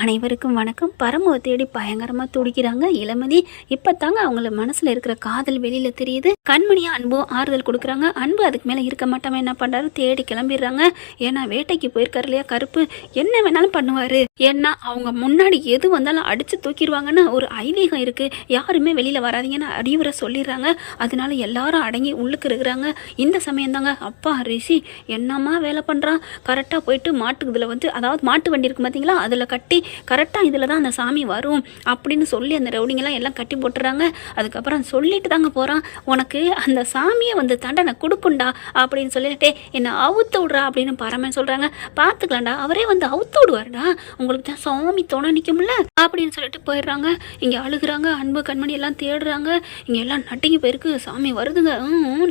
அனைவருக்கும் வணக்கம். பரமுவை தேடி பயங்கரமாக துடிக்கிறாங்க இளமதி. இப்போ தாங்க அவங்கள மனசில் இருக்கிற காதல் வெளியில் தெரியுது. கண்மணியா அன்பும் ஆறுதல் கொடுக்குறாங்க. அன்பு அதுக்கு மேலே இருக்க மாட்டாமல் என்ன பண்ணுறாரு, தேடி கிளம்பிடுறாங்க. ஏன்னா வேட்டைக்கு போயிருக்காரு இல்லையா கருப்பு, என்ன வேணாலும் பண்ணுவார். ஏன்னா அவங்க முன்னாடி எது வந்தாலும் அடித்து தூக்கிடுவாங்கன்னு ஒரு ஐதீகம் இருக்குது. யாருமே வெளியில் வராதிங்கன்னு அறிவுரை சொல்லிடுறாங்க. அதனால எல்லாரும் அடங்கி உள்ளுக்கு இருக்கிறாங்க. இந்த சமயம் தாங்க அப்பா ரிஷி என்னம்மா வேலை பண்ணுறான். கரெக்டாக போயிட்டு மாட்டுக்கு இதில் அதாவது மாட்டு வண்டி இருக்குது பார்த்தீங்களா, அதில் கட்டி கரெக்டாக இதில் தான் அந்த சாமி வரும் அப்படின்னு சொல்லி அந்த ரவுடிங்கெல்லாம் எல்லாம் கட்டி போட்டுறாங்க. அதுக்கப்புறம் சொல்லிட்டு தாங்க போகிறான், உனக்கு அந்த சாமியை தண்டனை கொடுக்குண்டா அப்படின்னு சொல்லிட்டு என்னை அவுத்து விட்றா அப்படின்னு பரமன் சொல்கிறாங்க. பார்த்துக்கலாம்டா, அவரே அவுத்து விடுவார்டா, உங்களுக்கு தான் சாமி துணை நிற்கும்ல அப்படின்னு சொல்லிட்டு போயிடுறாங்க. இங்கே அழுகுறாங்க. அன்பு கண்மணி எல்லாம் தேடுறாங்க. இங்கே எல்லாம் நட்டிங்கி போயிருக்கு. சாமி வருதுங்க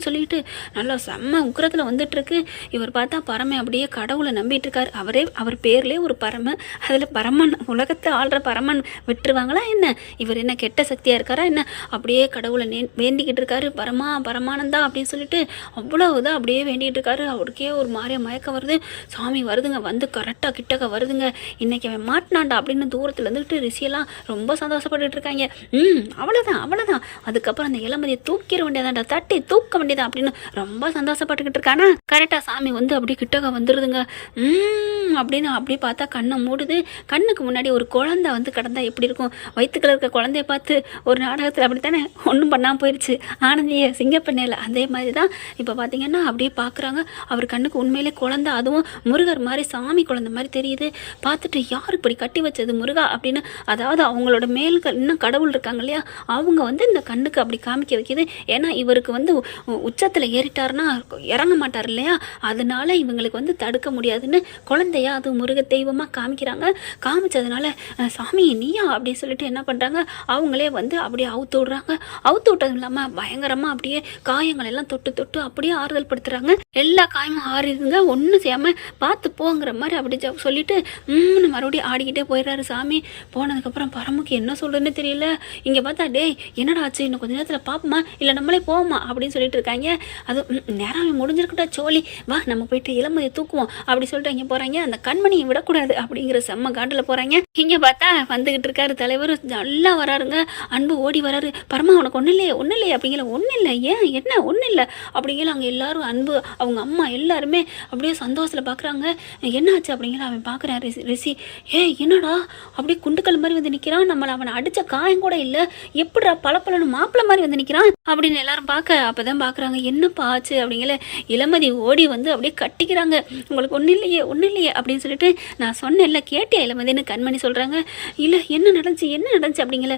சொல்லிட்டு நல்லா செம்ம உக்கிரத்தில் வந்துட்டுருக்கு. இவர் பார்த்தா பரமன் அப்படியே கடவுளை நம்பிட்டு இருக்காரு. அவர் பேர்லேயே ஒரு பரமன், அதில் பரமன் உலகத்தை ஆள்ற பரமன் விட்டுருவாங்களா என்ன? இவர் என்ன கெட்ட சக்தியாக இருக்காரா என்ன? அப்படியே கடவுளை வேண்டிக்கிட்டு இருக்காரு. பரமானந்தா அப்படின்னு சொல்லிட்டு அவ்வளவுதான் அப்படியே வேண்டிகிட்டு இருக்காரு. அவருக்கே ஒரு மாதிரியா மயக்கம் வருது. சாமி வருதுங்க, கரெக்டாக கிட்டக்க வருதுங்க. இன்னைக்கு அவன் மாட்டினாண்டா அப்படின்னு தூரத்தில் இருந்துட்டு ரிஷியெல்லாம் ரொம்ப சந்தோஷப்பட்டுட்டு இருக்காங்க. அவ்வளோதான். அதுக்கப்புறம் அந்த இளமதியை தூக்கிட வேண்டியதாண்டா, தட்டி தூக்க வேண்டியதா அப்படின்னு ரொம்ப சந்தோஷப்பட்டுக்கிட்டு இருக்கானா. கரெக்டாக சாமி அப்படியே கிட்டக்க வந்துடுதுங்க. அப்படின்னு அப்படி பார்த்தா கண்ணை மூடுது. கண்ணுக்கு முன்னாடி ஒரு குழந்தை கிடந்தா எப்படி இருக்கும்? வயிற்றுக்குள்ள இருக்க குழந்தைய பார்த்து ஒரு நாடகத்தில் அப்படித்தானே ஒன்றும் பண்ணாமல் போயிடுச்சு ஆனந்திய சிங்கப்பண்ணையில். அதே மாதிரி தான் இப்போ பார்த்தீங்கன்னா அப்படியே பார்க்குறாங்க. அவர் கண்ணுக்கு உண்மையிலே குழந்தை, அதுவும் முருகர் மாதிரி சாமி குழந்தை மாதிரி தெரியுது. பார்த்துட்டு யார் இப்படி கட்டி வச்சது முருகா அப்படின்னு, அதாவது அவங்களோட மேல்கள் இன்னும் கடவுள் இருக்காங்க இல்லையா, அவங்க இந்த கண்ணுக்கு அப்படி காமிக்க வைக்கிது. ஏன்னா இவருக்கு உச்சத்தில் ஏறிட்டாருன்னா இறங்க மாட்டார் இல்லையா, அதனால இவங்களுக்கு தடுக்க முடியாதுன்னு குழந்தையா அது முருக தெய்வமாக காமிக்கிறாங்க. காமிச்சதுனால சாமி நீயா அப்படின்னு சொல்லிட்டு என்ன பண்ணுறாங்க, அவங்களே அப்படியே அவுத்து விட்றாங்க. அவுத்து விட்டதும் இல்லாமல் பயங்கரமாக அப்படியே காயங்கள் எல்லாம் தொட்டு அப்படியே ஆறுதல் படுத்துறாங்க. எல்லா காயமும் ஆறிடுங்க, ஒன்றும் செய்யாமல் பார்த்து போங்கிற மாதிரி அப்படி சொல்லிட்டு மறுபடியும் ஆடிக்கிட்டே போயிடுறாரு சாமி. போனதுக்கப்புறம் பரமுக்கு என்ன சொல்கிறதுன்னு தெரியல. இங்கே பார்த்தா டேய் என்னடா ஆச்சு, இன்னும் கொஞ்சம் நேரத்தில் பார்ப்போமா இல்லை நம்மளே போவோமா அப்படின்னு சொல்லிட்டு இருக்காங்க. அது நேரம் முடிஞ்சிருக்கட்டா சோழி, வா நம்ம போயிட்டு இளமதியை தூக்குவோம் அப்படி சொல்லிட்டு இங்கே போகிறாங்க. அந்த கண்மணியை விடக்கூடாது அப்படிங்கிற செம்ம காண்டில் போகிறாங்க. இங்கே பார்த்தா வந்துக்கிட்டு இருக்காரு தலைவர், நல்லா வராருங்க. அன்பு ஓடி வராரு. பரமா உனக்கு ஒன்றும் இல்லையே அப்படிங்கிற, ஒன்றும் இல்லை ஏன் என்ன ஒன்றும் இல்லை அப்படிங்கிற. அங்கே எல்லாரும் அன்பு அவங்க அம்மா எல்லாருமே அப்படியே சந்தோஷத்தில் பார்க்குறாங்க. என்னாச்சு அப்படிங்கிற அவன் பார்க்குறான் ரிஷி. என்னடா அப்படியே குண்டுக்கல் மாதிரி நிற்கிறான், நம்மளை அவனை அடித்த காயம் கூட இல்லை, எப்படிடா பளபளன்னு மாப்பிள்ளை மாதிரி நிற்கிறான் அப்படின்னு எல்லாரும் பார்க்க. அப்போ தான் பார்க்குறாங்க என்னப்பா ஆச்சு அப்படிங்கிற. இளமதி ஓடி அப்படியே கட்டிக்கிறாங்க. உங்களுக்கு ஒன்றும் இல்லையே அப்படின்னு சொல்லிட்டு, நான் சொன்னேன்ல கேட்டியா இளமதின்னு கண்மணி சொல்கிறாங்க. இல்லை என்ன நடந்துச்சு அப்படிங்கல.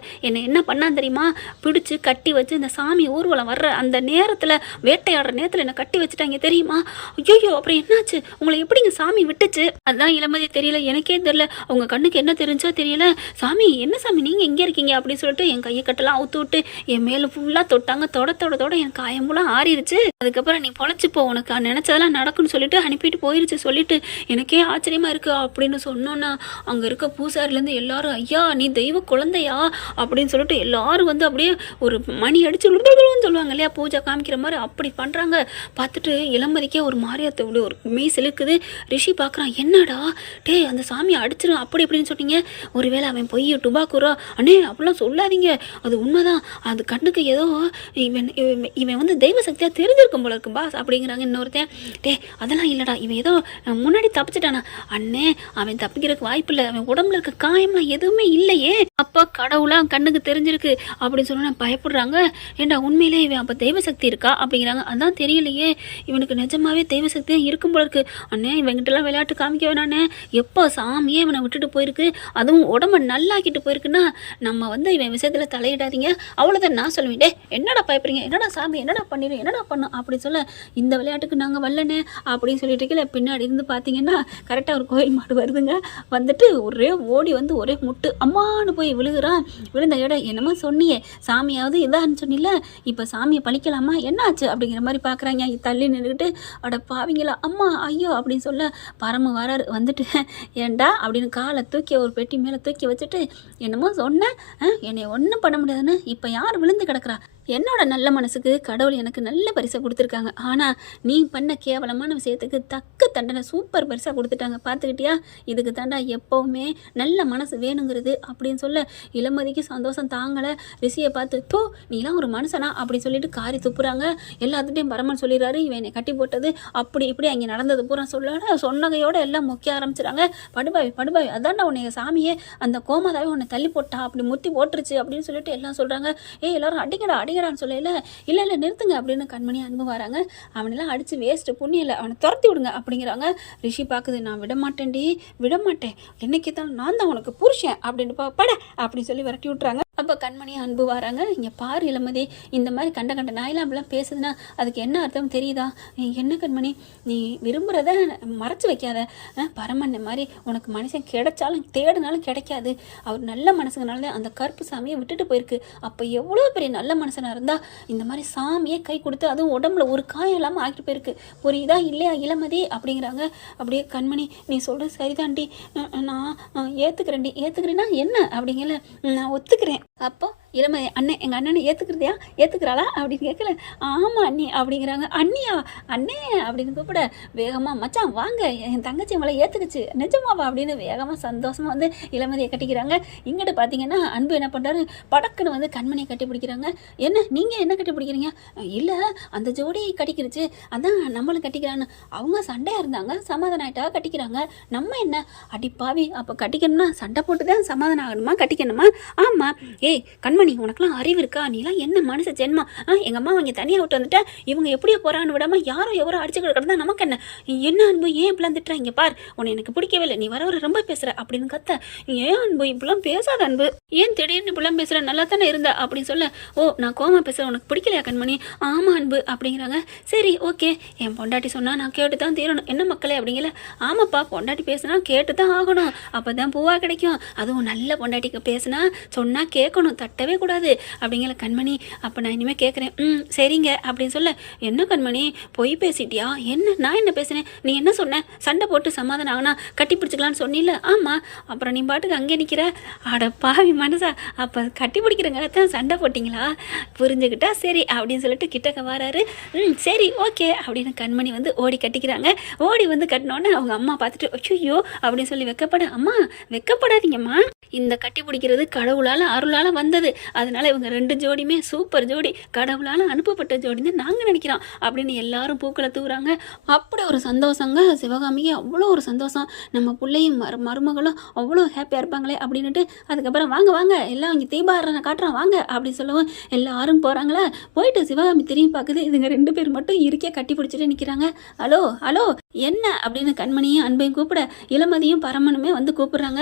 என்ன பண்ணான்னு தெரியுமா, பிடிச்சி கட்டி வச்சு இந்த சாமி ஊர்வலம் வர்ற அந்த நேரத்தில், வேட்டையாடுற நேரத்தில் என்னை கட்டி வச்சுட்டாங்க தெரியுமா. ஐயோ அப்புறம் என்னாச்சு, உங்களை எப்படிங்க சாமி விட்டுச்சு? அதுதான் இளமதி தெரியல, எனக்கே தெரியல. அவங்க கண்ணுக்கு என்ன தெரிஞ்சோ தெரியல. சாமி என்ன சாமி நீங்கள் எங்கே இருக்கீங்க அப்படின்னு சொல்லிட்டு என் கையை கட்டெல்லாம் அவுத்து விட்டு என் மேலே ஃபுல்லாக தொட்டாங்க. தொட என் காயம்புலாம் ஆறிடுச்சு. அதுக்கப்புறம் நீ பொழைச்சிப்போ, உனக்கு நினச்சதெல்லாம் நடக்குன்னு சொல்லிட்டு அனுப்பிட்டு போயிருச்சு சொல்லிட்டு எனக்கே ஆச்சரியமாக இருக்குது அப்படின்னு சொன்னோன்னா, அங்கே இருக்க பூசாரிலேருந்து எல்லாரும் ஐயா நீ தெய்வ குழந்தையா அப்படின்னு சொல்லிட்டு எல்லாரும் அப்படியே ஒரு மணி அடிச்சு சொல்லுவாங்க இல்லையா, பூஜை காமிக்கிற மாதிரி அப்படி பண்ணுறாங்க. பார்த்துட்டு இளமதிக்கே ஒரு மாதிரியாத்த ஒரு மெய் செலுக்குது. ரிஷி பார்க்குறான், என்னடா டே அந்த சாமியை அடிச்சிடும் அப்படி இப்படின்னு சொன்னீங்க, ஒருவேளை அவன் பொய் டுபாக்குறா அண்ணே அப்படிலாம் சொல்லாதீங்க, அது உண்மைதான், அது கண்ணுக்கு ஏதோ இவன் தெய்வ சக்தியாக தெரிஞ்சிருக்கும் போல இருக்கும் பாஸ் அப்படிங்கிறாங்க. இன்னொருத்தன் டே அதெல்லாம் இல்லைடா, இவன் ஏதோ முன்னாடி தப்பிச்சிட்டானா அண்ணே, அவன் தப்பிக்கிறதுக்கு வாய்ப்பு இல்லை, அவன் உடம்புல இருக்க காயம்லாம் எதுவுமே இல்லையே, அப்பா கடவுளாக கண்ணுக்கு தெரிஞ்சிருக்கு அப்படின்னு சொன்னா பயப்படுறாங்க. ஏண்டா உண்மையிலே இவன் அப்போ தெய்வ சக்தி இருக்கா அப்படிங்கிறாங்க. அதான் தெரியலையே, இவனுக்கு நிஜமாவே தெய்வ சக்தியாக இருக்கும் போல இருக்கு அண்ணே, இவங்கிட்டலாம் விளையாட்டு காமிக்க வேணாண்ணே, எப்போ சாமியே இவனை விட்டுட்டு போயிருக்கு, அதுவும் உடம்ப நல்லாக்கிட்டு போயிருக்குன்னா நம்ம இவன் விஷயத்தில் தலையிடாதீங்க அவ்வளோதான் நான் சொல்லுவேன். டே என்னடா பயப்படுறீங்க, என்னடா சாமி என்னடா பண்ணிடும் என்னடா பண்ணும் அப்படின்னு சொல்ல, இந்த விளையாட்டுக்கு நாங்கள் வரலனே அப்படின்னு சொல்லிட்டு இருக்கல. பின்னாடி இருந்து பார்த்தீங்கன்னா கரெக்டாக ஒரு கோயில் மாடு வருதுங்க. ஒரே ஓடி ஒரே முட்டு அம்மானு போய் விழுகிறான். விழுந்த இடம் என்னமோ சொன்னியே சாமியாவது இதான்னு சொன்னில, இப்போ சாமியை பழிக்கலாமா என்னாச்சு அப்படிங்கிற மாதிரி பார்க்குறாங்க. தள்ளி நின்றுக்கிட்டு அட பாவிங்களா அம்மா ஐயோ அப்படின்னு சொல்ல, பரம வராரு. ஏண்டா அப்படின்னு காலை தூக்கி ஒரு பெட்டி மேலே தூக்கி வச்சுட்டு, என்னமோ சொன்னேன் என்னை ஒன்றும் பண்ண முடியாதுன்னு, இப்போ யார் விழுந்து கிடக்குறா என்னோட நல்ல மனசுக்கு கடவுள் எனக்கு நல்ல பரிசை கொடுத்துருக்காங்க. ஆனால் நீ பண்ண கேவலமான விஷயத்துக்கு தக்க தண்டனை சூப்பர் பரிசாக கொடுத்துட்டாங்க பார்த்துக்கிட்டியா. இதுக்கு தாண்டா எப்போவுமே நல்ல மனசு வேணுங்கிறது அப்படின்னு சொல்ல இளமதிக்கு சந்தோஷம் தாங்கலை. ரிஷியை பார்த்து தோ நீலாம் ஒரு மனுஷனா அப்படின்னு சொல்லிட்டு காரி துப்புறாங்க. எல்லாத்துட்டையும் பரமன் சொல்லிடுறாரு இவன் என்னை கட்டி போட்டது அப்படி இப்படி அங்கே நடந்தது பூரா சொல்ல சொன்னகையோடு எல்லாம் முக்கிய ஆரம்பிச்சிடாங்க. படுபாவி அதான்டா உன்னை சாமியே அந்த கோமாதாவே உன்னை தள்ளி போட்டா அப்படி முத்தி போட்டுருச்சு அப்படின்னு சொல்லிட்டு எல்லாம் சொல்கிறாங்க. எல்லாரும் அடிக்கடான்னு சொல்லல. இல்லை நிறுத்துங்க அப்படின்னு கண்மணி அன்பு வராங்க. அவனெல்லாம் அடித்து வேஸ்ட்டு புண்ணியம் இல்லை அவனை துரத்தி விடுங்க அப்படிங்கிறாங்க. ரிஷி பார்க்குது நான் விடமாட்டேன் என்னைக்கு தான் நான் தான் உனக்கு புருஷன் அப்படின்னு பட அப்படின்னு சொல்லி விரட்டி விட்றாங்க. அப்போ கண்மணி அன்பு வராங்க. இங்கே பாரு இளமதி இந்த மாதிரி கண்ட நாயெல்லாம் அப்படிலாம் பேசுதுன்னா அதுக்கு என்ன அர்த்தம் தெரியுதா? என்ன கண்மணி நீ விரும்புகிறத மறைச்சி வைக்காத. பரமன் மாதிரி உனக்கு மனுஷன் கிடைச்சாலும் தேடினாலும் கிடைக்காது. அவர் நல்ல மனசுங்கனால அந்த கருப்பு சாமியை விட்டுட்டு போயிருக்கு. அப்போ எவ்வளோ பெரிய நல்ல மனுஷனாக இருந்தால் இந்த மாதிரி சாமியே கை கொடுத்து அதுவும் உடம்புல ஒரு காயம் இல்லாமல் ஆகிட்டு போயிருக்கு. புரியுதா இல்லையா இளமதி அப்படிங்கிறாங்க. அப்படியே கண்மணி நீ சொல்கிறது சரிதாண்டி நான் ஏற்றுக்கிறேன்னா என்ன அப்படிங்கல நான் ஒத்துக்கிறேன். அப்போ இளமதி அண்ணன் எங்கள் அண்ணனை ஏற்றுக்கிறாளா அப்படின்னு கேட்கல. ஆமாம் அண்ணி அப்படிங்கிறாங்க. அண்ணே அப்படின்னு கூப்பிட வேகமாக மச்சான் வாங்க என் தங்கச்சி மலை ஏற்றுக்குச்சு நிஜமாவா அப்படின்னு வேகமாக சந்தோஷமாக வந்து இளமதியை கட்டிக்கிறாங்க. இங்கிட்ட பார்த்தீங்கன்னா அன்பு என்ன பண்ணுறாரு படக்குன்னு வந்து கண்மணியை கட்டி பிடிக்கிறாங்க. நீங்கள் என்ன கட்டி பிடிக்கிறீங்க? இல்லை அந்த ஜோடி கட்டிக்கிருச்சு அதான் நம்மளும் கட்டிக்கிறான்னு. அவங்க சண்டையாக இருந்தாங்க சமாதானம் ஆகிட்டா கட்டிக்கிறாங்க. நம்ம என்ன அடிப்பாவி அப்போ கட்டிக்கணும்னா சண்டை போட்டு தான் சமாதானம் ஆகணுமா கட்டிக்கணுமா? ஆமாம் கண்மணி உனக்குலாம் அறிவு இருக்கா? நீலாம் என்ன மனுஷ ஜென்மா? எங்கள் அம்மா இங்கே தனியாக விட்டு வந்துட்டா இவங்க எப்படியோ போகிறான்னு விடாமல் யாரோ எவரோ அடிச்சு கிடந்தா நமக்கு என்ன அன்பு ஏன் இப்படிலாம் திட்டுறா? இங்கே பார் உன்னை எனக்கு பிடிக்கவே இல்லை நீ வர ரொம்ப பேசுகிற அப்படின்னு கத்த. ஏன் அன்பு இப்படிலாம் பேசாத அன்பு ஏன் திடீர்னு இப்படிலாம் பேசுகிற நல்லா தானே இருந்தா அப்படின்னு சொல்ல. நான் கோமா பேசுகிறேன் உனக்கு பிடிக்கலையா கண்மணி? ஆமாம் அன்பு அப்படிங்கிறாங்க. சரி ஓகே என் பொண்டாட்டி சொன்னால் நான் கேட்டு தான் தீரணும் என்ன மக்களே அப்படிங்கல. ஆமாப்பா பொண்டாட்டி பேசுனா கேட்டு தான் ஆகணும் அப்போ தான் பூவா கிடைக்கும். அதுவும் நல்ல பொண்டாட்டிக்கு பேசுனா சொன்னால் கேட்கணும் தட்டவே கூடாது அப்படிங்கிற கண்மணி. அப்போ நான் இனிமேல் கேட்குறேன் சரிங்க அப்படின்னு சொல்ல. என்ன கண்மணி பொய் பேசிட்டியா? நான் என்ன பேசுனேன்? நீ என்ன சொன்ன? சண்டை போட்டு சமாதானம் ஆகுனா கட்டி பிடிச்சிக்கலான்னு சொன்னில்ல. ஆமாம் அப்புறம் நீ பாட்டுக்கு அங்கே நிற்கிற. அட பாவி மனசா அப்போ கட்டி பிடிக்கிறங்க தான் சண்டை போட்டிங்களா? புரிஞ்சுக்கிட்டா சரி அப்படின்னு சொல்லிட்டு கிட்டக்க வராரு. சரி ஓகே அப்படின்னு கண்மணி வந்து ஓடி கட்டிக்கிறாங்க. ஓடி வந்து கட்டினோன்னே அவங்க அம்மா பார்த்துட்டு ஐயோ அப்படின்னு சொல்லி அம்மா வெக்கப்படாதீங்கம்மா இந்த கட்டி பிடிக்கிறது கடவுளால் அருளால் வந்தது. அதனால இவங்க 2 ஜோடியுமே சூப்பர் ஜோடி கடவுளால் அனுப்பப்பட்ட ஜோடின்னு நாங்கள் நினைக்கிறோம் அப்படின்னு எல்லாரும் பூக்களை தூவுறாங்க. அப்படி ஒரு சந்தோஷங்க சிவகாமிக்கு அவ்வளோ ஒரு சந்தோஷம். நம்ம பிள்ளையும் மருமகளும் அவ்வளோ ஹாப்பியாக இருப்பாங்களே அப்படின்ட்டு அதுக்கப்புறம் வாங்க எல்லாம் இங்கே தீபாரணை காட்டுறோம் வாங்க அப்படின்னு சொல்லவும் எல்லாரும் போகிறாங்களா. போயிட்டு சிவகாமி திரும்பி பார்க்குது. இதுங்க 2 பேர் மட்டும் இருக்கே கட்டி பிடிச்சிட்டு நிற்கிறாங்க. ஹலோ என்ன அப்படின்னு கண்மணியும் அன்பையும் கூப்பிட இளமதியும் பரமனுமே வந்து கூப்பிடுறாங்க.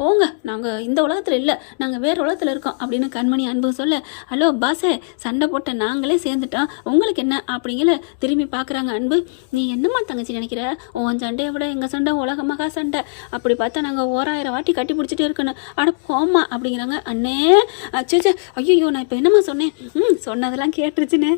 போங்க நாங்கள் இந்த உலகத்தில் இல்லை நாங்கள் வேறு உலகத்தில் இருக்கோம் அப்படின்னு கண்மணி அன்பு சொல்ல. ஹலோ பாசே சண்டை போட்ட நாங்களே சேர்ந்துட்டோம் உங்களுக்கு என்ன அப்படிங்கிற திரும்பி பார்க்குறாங்க அன்பு. நீ என்னம்மா தங்கச்சி நினைக்கிற? உன் சண்டையை விட எங்கள் சண்டை உலகமாக சண்டை அப்படி பார்த்தா நாங்கள் 1000 வாட்டி கட்டி பிடிச்சிட்டு இருக்கணும். அட போமா அப்படிங்கிறாங்க. அண்ணே அச்சே ஐயோ நான் இப்போ என்னம்மா சொன்னேன்? சொன்னதெல்லாம் கேட்டுருச்சுன்னு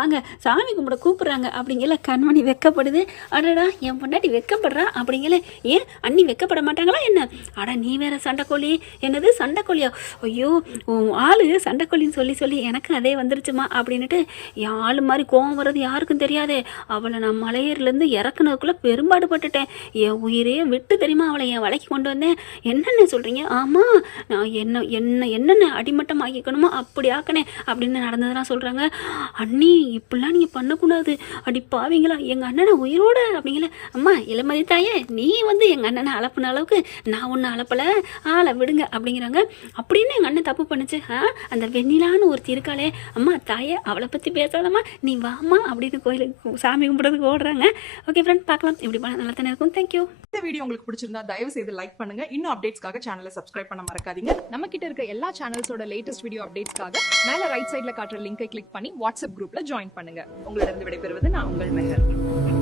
வாங்க சாமி கும்பிட கூப்பிட்றாங்க அப்படிங்கிற கண்மணி வெக்கப்படுது. அடடா என் பொண்டாட்டி வெக்கப்படுறா அப்படிங்கிற. ஏன் அண்ணி வெக்கப்பட மாட்டாங்களா என்ன? அட நீ வேற சண்டைக்கோழி. என்னது சண்டைக்கோழியா? ஐயோ ஆளு சண்டைக்கோழின்னு சொல்லி எனக்கு அதே வந்துருச்சுமா அப்படின்னுட்டு என் ஆளு மாதிரி கோவம் வர்றது யாருக்கும் தெரியாதே. அவளை நான் மலையேறிலேருந்து இறக்குனதுக்குள்ளே பெரும்பாடு பட்டுட்டேன். என் உயிரே விட்டு தெரியுமா அவளை என் வலைக்கு கொண்டு வந்தேன். என்னென்ன சொல்கிறீங்க? ஆமாம் நான் என்னென்ன அடிமட்டம் ஆக்கிக்கணுமோ அப்படி ஆக்கினேன் அப்படின்னு நடந்ததெல்லாம் சொல்கிறாங்க. அண்ணி இப்படிலாம் நீங்கள் பண்ணக்கூடாது அடி பாவீங்களா எங்கள் அண்ணனை உயிரோட அப்படிங்கிற. அம்மா இளமதி தாயே நீ வந்து எங்கள் அண்ணனை அளப்புன அளவுக்கு நான் ஒன்று அளப்பலை ஆளை விடுங்க அப்படிங்கிறாங்க. அப்படின்னு எங்கள் அண்ணன் தப்பு பண்ணுச்சு. அந்த வெண்ணிலான்னு ஒருத்தி இருக்காளே அம்மா தாயே அவளை பற்றி பேசாதம்மா நீ வாமா அப்படின்னு கோயிலுக்கு சாமி கும்பிட்றதுக்கு ஓடுறாங்க. ஓகே ஃப்ரெண்ட் பார்க்கலாம் இப்படி பண்ண நல்லா தானே இருக்கும். தேங்க்யூ. இந்த வீடியோ உங்களுக்கு பிடிச்சிருந்தா தயவு செய்து லைக் பண்ணுங்க. இன்னும் அப்டேட்ஸ்க்காக சேனலை சப்ஸ்கிரைப் பண்ண மறக்காதீங்க. நம்ம கிட்ட இருக்க எல்லா சேனல்ஸோட லேட்டஸ்ட் வீடியோ அப்டேட்ஸ்க்காக மேல ரைட் சைட்ல காட்டுற லிங்கை கிளிக் பண்ணி வாட்ஸ்அப் குரூப்ல ஜாயின் பண்ணுங்க. உங்களிடம் விடைபெறுவது நான் உங்கள் மெஹர்.